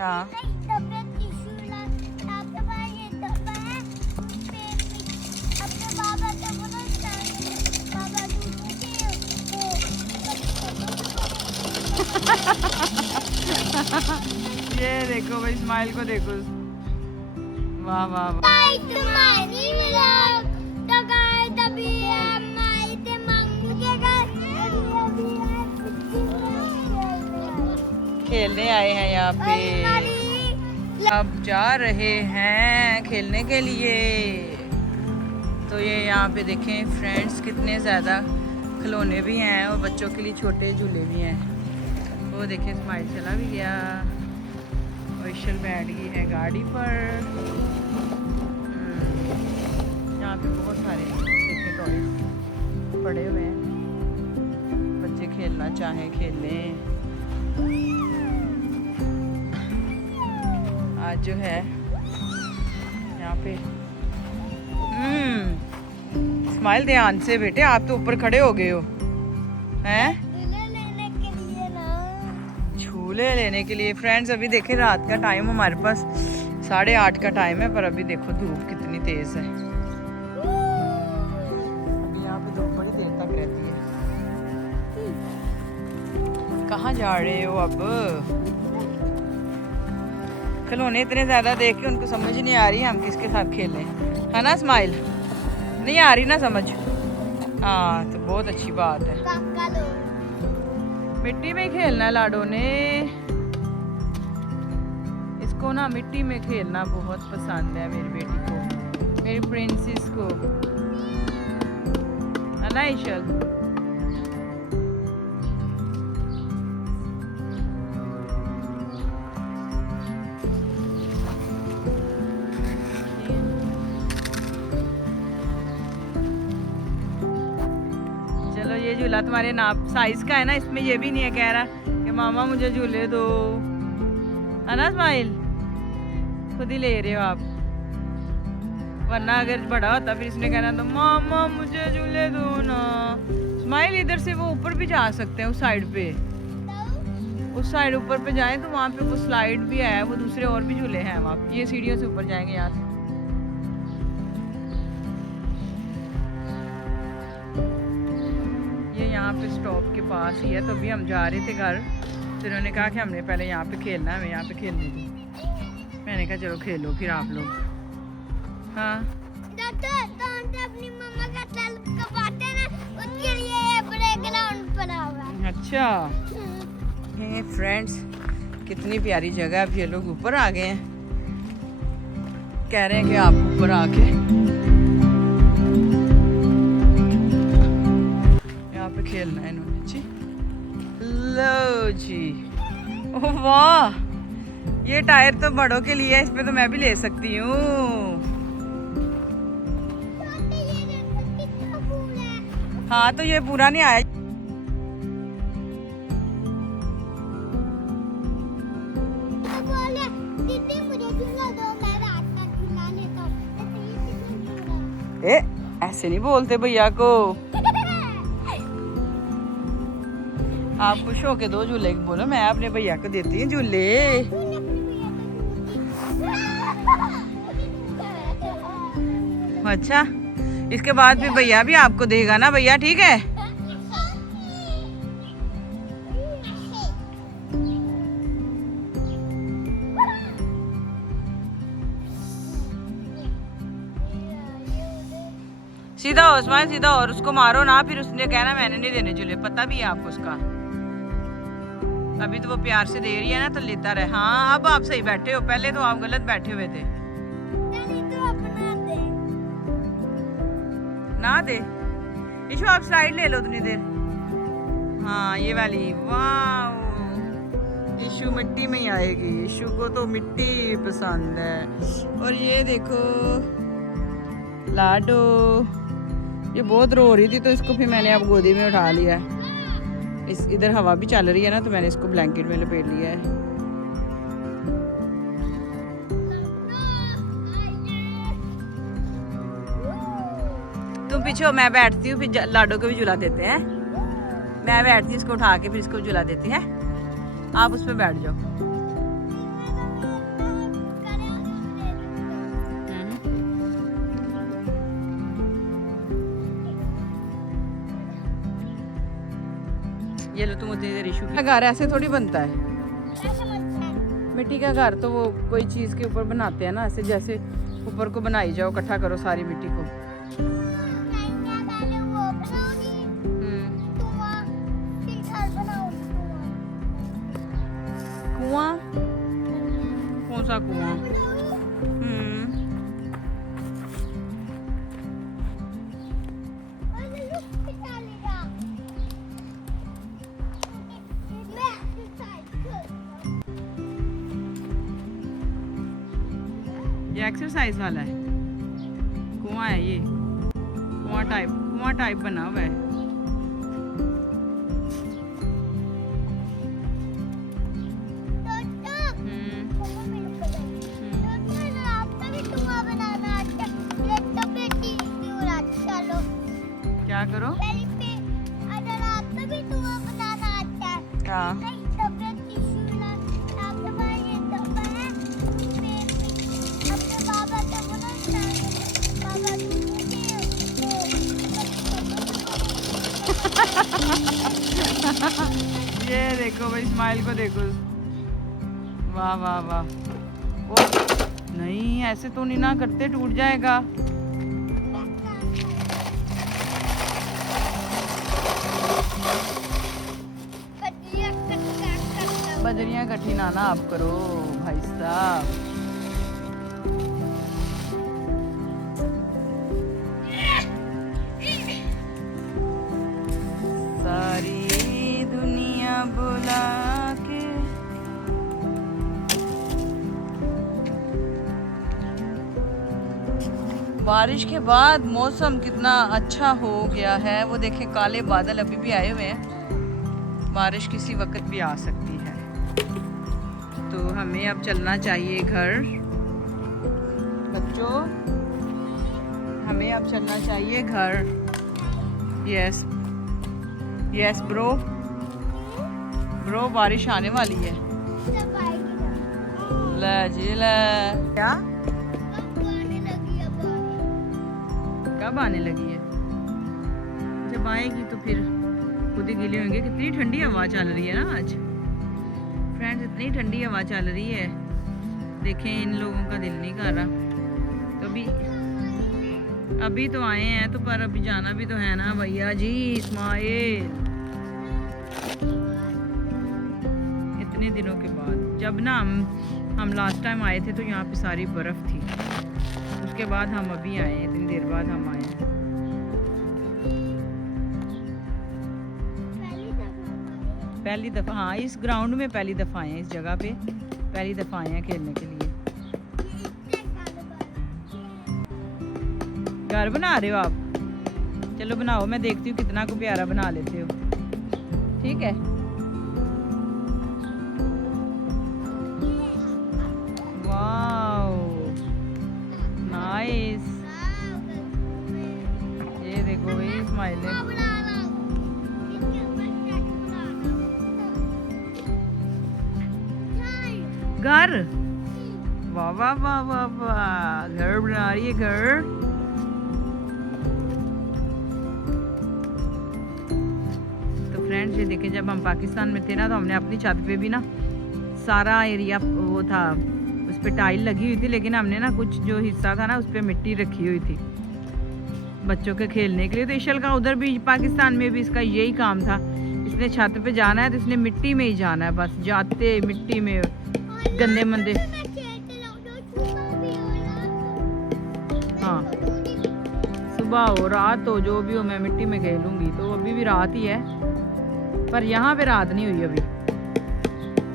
हाँ ये देखो भाई, स्माइल को देखो, वाह वाह वाह। खेलने आए हैं यहाँ पे, अब जा रहे हैं खेलने के लिए। तो ये यहाँ पे देखें फ्रेंड्स, कितने ज़्यादा खिलौने भी हैं और बच्चों के लिए छोटे झूले भी हैं। वो देखें स्माइल चला भी गया, विशल बैठ गई है गाड़ी पर। यहाँ पे बहुत सारे देखें टॉयज पड़े हुए हैं, बच्चे खेलना चाहें खेल लें। आज जो है यहाँ पे स्माइल ध्यान से बेटे, आप तो ऊपर खड़े हो गए हो हैं, झूले लेने के लिए। फ्रेंड्स अभी देखें रात का टाइम, हमारे पास 8:30 का टाइम है, पर अभी देखो धूप कितनी तेज है। अभी यहाँ पे धूप बड़ी देर तक रहती है। कहाँ जा रहे हो अब? खिलौने इतने ज्यादा देख के उनको समझ नहीं आ रही हम किसके साथ खेलें, है ना स्माइल? नहीं आ रही ना समझ? हाँ तो बहुत अच्छी बात है। मिट्टी में खेलना है लाडो ने, इसको ना मिट्टी में खेलना बहुत पसंद है मेरी बेटी को, मेरी प्रिंसेस को, है ना ईशल? चलो ये झूला तुम्हारे नाप साइज का है ना, इसमें ये भी नहीं है कह रहा कि मामा मुझे झूले दो, है ना स्माइल? खुद ही ले रहे हो आप, वरना अगर बड़ा होता फिर इसने कहना तो मामा मुझे झूले दो ना। स्माइल इधर से वो ऊपर भी जा सकते हैं, उस साइड पे, उस साइड ऊपर पे जाएं तो वहाँ पे वो स्लाइड भी है, वो दूसरे और भी झूले हैं वहाँ पे। ये सीढ़ियों से ऊपर जाएंगे यहाँ से। यहाँ पे स्टॉप के पास ही है, तो अभी हम जा रहे थे घर, तो उन्होंने कहा कि हमने पहले यहाँ पे खेलना है, हमें यहाँ पे खेलने दो। मैंने कहा चलो खेलो फिर आप लोग। हाँ अपनी मम्मा का तल कपाते ना, उसके लिए प्लेग्राउंड बना हुआ है। अच्छा ये फ्रेंड्स कितनी प्यारी जगह, अब ये लोग ऊपर आ गए हैं, कह रहे हैं कि आप ऊपर आके खेलना है इन्होंने जी। लो जी, ओह वाह, ये टायर तो बड़ों के लिए है, इस पे तो मैं भी ले सकती हूँ। हाँ तो ये पूरा नहीं आया। ऐसे नहीं बोलते भैया को, आप खुश होके दो झूले बोलो, मैं अपने भैया को देती हूँ झूले। अच्छा इसके बाद फिर भैया भी आपको देगा ना भैया, ठीक है? सीधा हो स्माइल, सीधा हो, और उसको मारो ना, फिर उसने कहना मैंने नहीं देने झूले, पता भी है आपको उसका। अभी तो वो प्यार से दे रही है ना, तो लेता रहे। हाँ अब आप सही बैठे हो, पहले तो आप गलत बैठे हुए थे। ना दे इशू, आप स्लाइड ले लो उतनी देर। हाँ ये वाली, वाह इशू मिट्टी में ही आएगी, इशू को तो मिट्टी पसंद है। और ये देखो लाडो, ये बहुत रो रही थी तो इसको फिर मैंने अब गोदी में उठा लिया है। इस इधर हवा भी चल रही है ना, तो मैंने इसको ब्लैंकेट में लपेट लिया है। तुम पीछे हो, मैं बैठती हूँ, फिर लाडो को भी झुला देते हैं। मैं बैठती हूँ, इसको उठा के फिर इसको झुला देती है, आप उस पर बैठ जाओ। ये लो तुम मुझे रिशु का घर ऐसे थोड़ी बनता है। मिट्टी का घर तो वो कोई चीज़ के ऊपर बनाते हैं ना, ऐसे जैसे ऊपर को बनाई जाओ, इकट्ठा करो सारी मिट्टी को। कुआं? कौन सा कुआं? ये एक्सरसाइज वाला है कुआं है, ये कुआं टाइप बना हुआ है। क्या करो? हाँ। ये देखो भाई, स्माइल को देखो, वाह वाह वाह। ओ नहीं, ऐसे तो नहीं ना करते, टूट जाएगा। बजरियां कठिन आना आप करो भाई साहब। सारी दुनिया बुला के बारिश के बाद मौसम कितना अच्छा हो गया है। वो देखें, काले बादल अभी भी आए हुए हैं, बारिश किसी वक्त भी आ सकती है। तो हमें अब चलना चाहिए घर। बच्चों, हमें अब चलना चाहिए घर। यस यस ब्रो, बारिश आने वाली है। ले जी ले। क्या? कब आने लगी है? जब आएगी तो फिर खुद ही गीले होंगे। कितनी ठंडी हवा चल रही है ना आज फ्रेंड्स, इतनी ठंडी हवा चल रही है। देखें, इन लोगों का दिल नहीं कर रहा। तो अभी तो आए हैं, तो पर अभी जाना भी तो है ना भैया जी। इस्माइल, इतने दिनों के बाद, जब ना हम लास्ट टाइम आए थे तो यहाँ पे सारी बर्फ थी। उसके बाद हम अभी आए हैं, इतनी देर बाद हम आए हैं। पहली दफ़ा, हाँ, इस ग्राउंड में पहली दफ़ा आए हैं, इस जगह पे पहली दफ़ा आए हैं खेलने के लिए। घर बना रहे हो आप? चलो बनाओ, मैं देखती हूँ कितना को प्यारा बना लेते हो। ठीक है, वाओ नाइस। ये देखो भाई, इस्माइल ने घर, वाह वाह वाह वाह वाह, घर बना रही है घर। तो फ्रेंड्स, ये देखें, जब हम पाकिस्तान में थे ना, तो हमने अपनी छत पे भी ना सारा एरिया वो था, उस पे टाइल लगी हुई थी, लेकिन हमने ना कुछ जो हिस्सा था ना, उस पे मिट्टी रखी हुई थी बच्चों के खेलने के लिए। तो इशल का उधर भी पाकिस्तान में भी इसका यही काम था। इसने छत पे जाना है तो इसने मिट्टी में ही जाना है, बस जाते मिट्टी में गंदे मंदे। हाँ, सुबह हो रात हो जो भी हो, मैं मिट्टी में खेलूंगी। तो अभी भी रात ही है, पर यहाँ पे रात नहीं हुई अभी,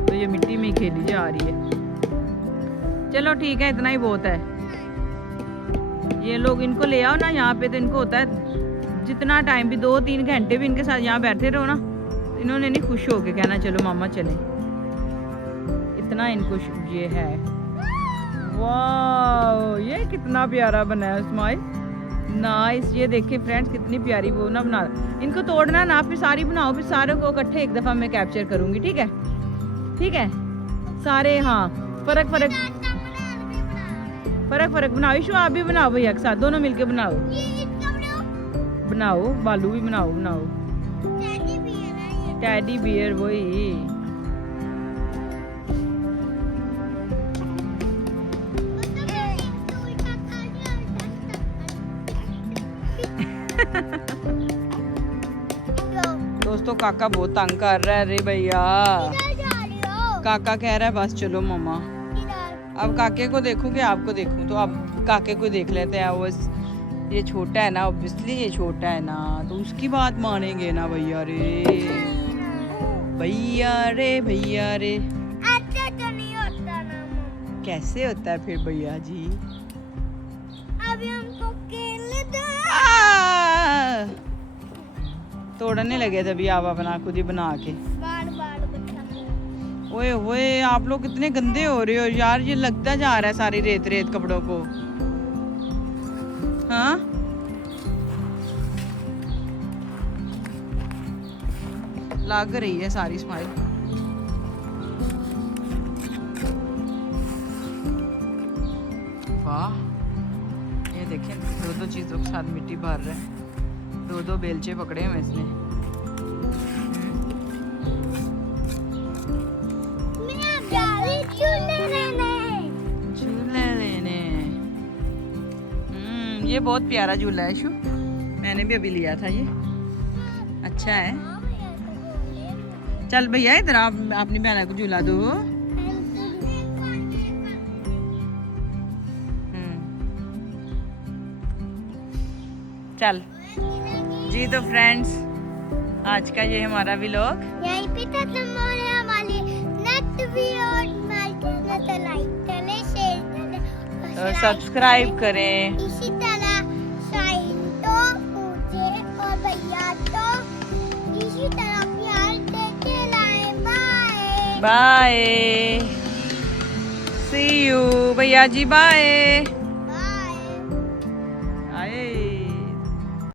तो ये मिट्टी में ही खेली जा रही है। चलो ठीक है, इतना ही बहुत है। ये लोग, इनको ले आओ ना यहाँ पे, तो इनको होता है जितना टाइम भी 2-3 घंटे भी इनके साथ यहाँ बैठे रहो ना, इन्होंने नहीं खुश होके कहना चलो मामा चले, इतना इनको ये है। वाह, ये कितना प्यारा बना है इस्माइल, नाइस। ये देखिए फ्रेंड्स, कितनी प्यारी वो ना बना। इनको तोड़ना ना, फिर सारी बनाओ, फिर सारे को इकट्ठे एक दफ़ा मैं कैप्चर करूँगी। ठीक है, ठीक है, सारे। हाँ, फर्क बनाओ। इशू आप भी बनाओ भैया के साथ, दोनों मिलके बनाओ। बनाओ, बालू भी बनाओ। टैडी बियर वही। दोस्तों काका बहुत तंग कर रहा है। अरे भैया काका कह रहा है बस चलो मम्मा। अब काके को देखूं कि आपको देखूं? तो अब काके को देख लेते हैं। वो ये छोटा है ना, ऑब्वियसली ये छोटा है ना, तो उसकी बात मानेंगे ना भैया रे। भैया रे भैया रे अच्छा तो नहीं होता ना मम्मा। कैसे होता है फिर भैया जी? अभी हमको केले दो। तोड़ने लगे थे अभी आप अपना खुद ही बना के। बाल बाल बच्चा। ओए होए आप लोग कितने गंदे हो रहे हो यार। ये लगता जा रहा है सारी रेत रेत कपड़ों को। हाँ लग रही है सारी स्माइल। वाह ये देखें, दो दो चीजों के साथ मिट्टी भर रहे हैं। दो दो बेलचे पकड़े हैं इसने। झूले लेने। ये बहुत प्यारा झूला है शु। मैंने भी अभी लिया था ये, अच्छा है। चल भैया इधर आप अपनी बहना को झूला दो। चल जी। तो फ्रेंड्स आज का ये हमारा व्लॉग यहीं पे खत्म हो रहा है। हमारी नेक्स्ट वीडियो लाइक करें, शेयर करें और सब्सक्राइब करें। इसी तरह साइन तो मुझे और भैया तो इसी तरह प्यार देते लाए। बाय बाय सी यू भैया जी बाय।